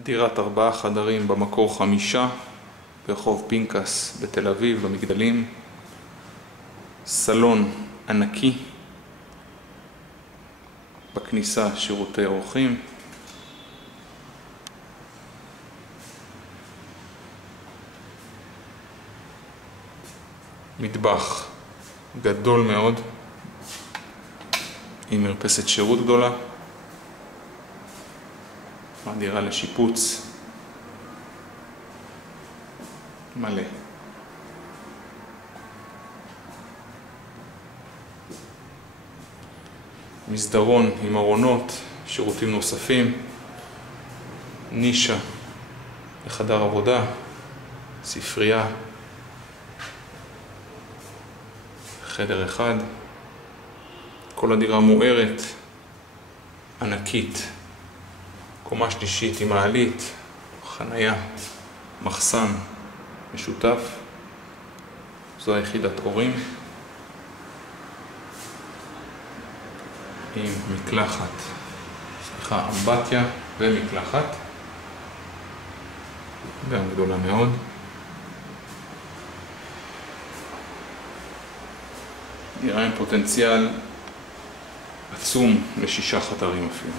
דירת 4 חדרים במקור 5, ברחוב פינקס בתל אביב, במגדלים. סלון ענקי, בכניסה שירותי אורחים. מטבח גדול מאוד, עם מרפסת שירות גדולה. דירה לשיפוץ מלא. מסדרון עם ארונות, שירותים נוספים, נישה לחדר עבודה, ספרייה, חדר אחד. כל הדירה מוארת, ענקית, קומה שלישית עם מעלית, חנייה, מחסן משותף. זו היחידת הורים עם אמבטיה ומקלחת, גם גדולה מאוד. דירה עם פוטנציאל עצום ל6 חדרים אפילו.